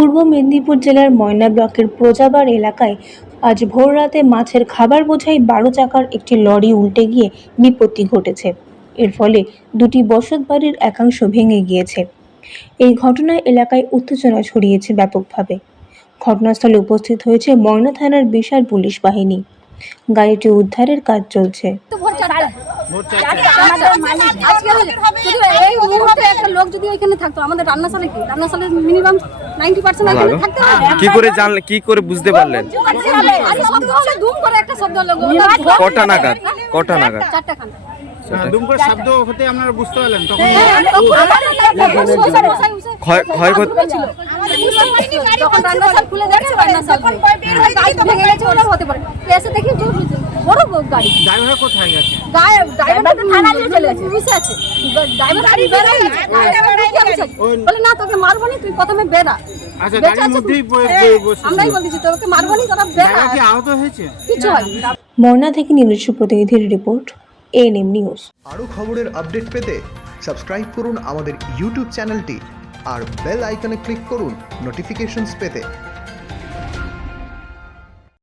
পূর্ব মেদিনীপুর জেলার ময়না ব্লকের প্রজাবার এলাকায় আজ ভোর রাতে মাছের খাবার বোঝাই বারো চাকার একটি লরি উল্টে গিয়ে বিপত্তি ঘটেছে। এর ফলে দুটি বসত বাড়ির একাংশ ভেঙে গিয়েছে। এই ঘটনায় এলাকায় উত্তেজনা ছড়িয়েছে ব্যাপকভাবে। ঘটনাস্থলে উপস্থিত হয়েছে ময়না থানার বিশাল পুলিশ বাহিনী। গাড়িটি উদ্ধারের কাজ চলছে। লোক যদি ওইখানে থাকতো আমাদের রান্নাশালে কি? রান্নাশালে মিনিমাম নাইনটি পার্সেন্ট এখানে থাকতে কি করে জানলে কি করে বুঝতে পারলেন? আরে শব্দ হলে ধুম করে একটা শব্দ হলো কটা নাগাদ? কটা নাগাদ? চারটা খান। হ্যাঁ, শব্দ হতে আপনারা বুঝতে পারলেন তখন ক্ষয়ক্ষতি খুলে দেখছে রান্নাশাল গাড়ি ভেঙে গেছে ওটা হতে পারে। এসে দেখি গাড়ি। ড্রাইভার কোথায় গেছে? গায়ে ড্রাইভার তো থানা নিয়ে চলে গেছে। বসে আছে। ড্রাইভার গাড়ি বেরোয় বলে না তোকে মারবো নি তুই প্রথমে বেরা আচ্ছা গাড়ির মধ্যেই বসেছিল। আমরাই বলতেছি তোকে মারবো নি তোরা বেরা কি আহত হয়েছে? কিছু হয় ময়না থেকে নিজস্ব প্রতিনিধির রিপোর্ট এএনএম নিউজ আরও খবরের আপডেট পেতে সাবস্ক্রাইব করুন আমাদের ইউটিউব চ্যানেলটি আর বেল আইকনে ক্লিক করুন নোটিফিকেশনস পেতে।